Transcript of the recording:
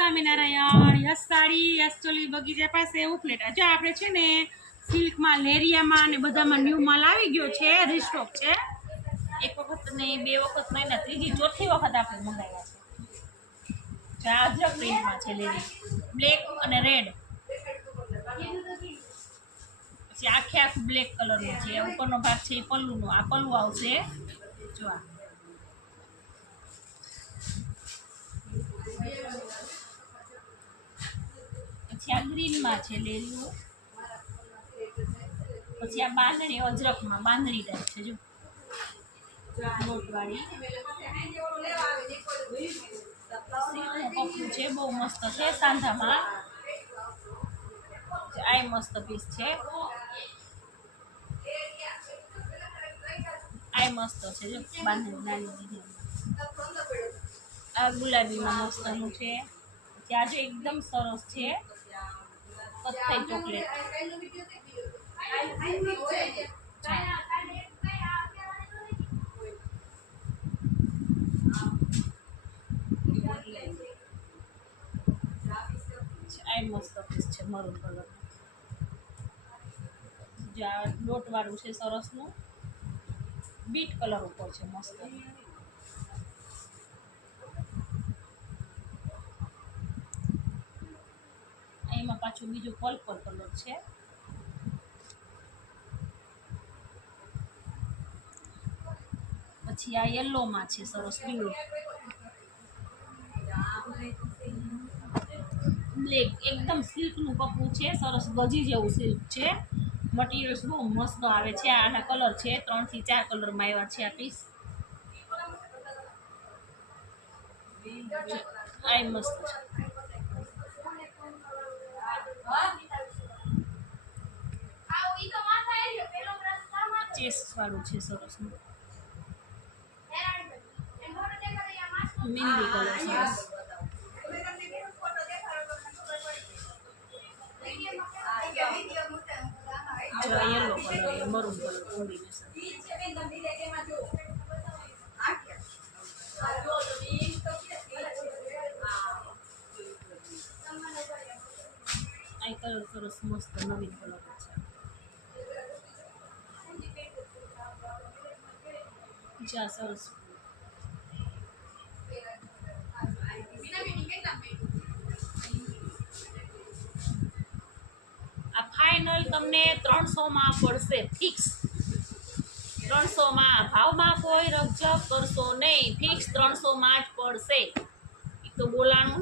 Swaminarayan. Yes sari, yes choli બગીચા પાસે ઉપલેટા. જો આપણે છે ને સિલ્કમાં, લેરિયામાં અને બધામાં ન્યૂ માલ આવી ગયો છે, રીસ્ટોક છે. એક વખત નહીં, બે વખત નહીં ને ત્રીજી ચોથી વખત આપણે મંગાવ્યા છે. અજરક પ્રિન્ટમાં છે લેરી, બ્લેક અને રેડ. પછી આખે આખું બ્લેક કલરનું છે. ઉપરનો ભાગ છે એ પલ્લુનો. આ પલ્લું આવશે. જો આ પછી આ ગ્રીનમાં છે લેરિયું. પછી આ બાંધણી અજરકમાં બાંધણી ટાઈપ છે. જો લોટવાળી કપડું છે, બહુ મસ્ત છે. સાંધામાં આ મસ્ત પીસ છે. આ મસ્ત છે. જો બાંધણી નાની દીધી. આ ગુલાબીમાં મસ્તનું છે. ત્યાં જો એકદમ સરસ છે, કથ્થઈ ચોકલેટ. આ મસ્ત પીસ છે મરૂન કલર. જ્યાં ડોટ વાળું છે સરસનું, બીટ કલર ઉપર છે મસ્ત. એમાં પાછું બીજું પર્પલ કલર છે. પછી આ યલોમાં છે સરસ પીળું. બ્લેક એકદમ સિલ્કનું કપડું છે, સરસ ગજી જેવું સિલ્ક છે. મટીરિયલ્સ બહુ મસ્ત આવે છે. આના કલર છે 3 થી 4 કલરમાં આવ્યા છે આ પીસ. આ મસ્ત છે. ચેસ્ટ વાળું છે સરસ. મહેંદી કલર સરસ. Yellow colour, maroon colour combination. આ કલર સરસ મસ્ત નવીન કલર છે. જા સરસ. આ ફાઇનલ તમને 300 માં પડશે ફિક્સ. 300 માં. ભાવમાં કોઈ રકઝક કરશો નહીં. ફિક્સ 300 માં જ પડશે. એક તો બોલાણું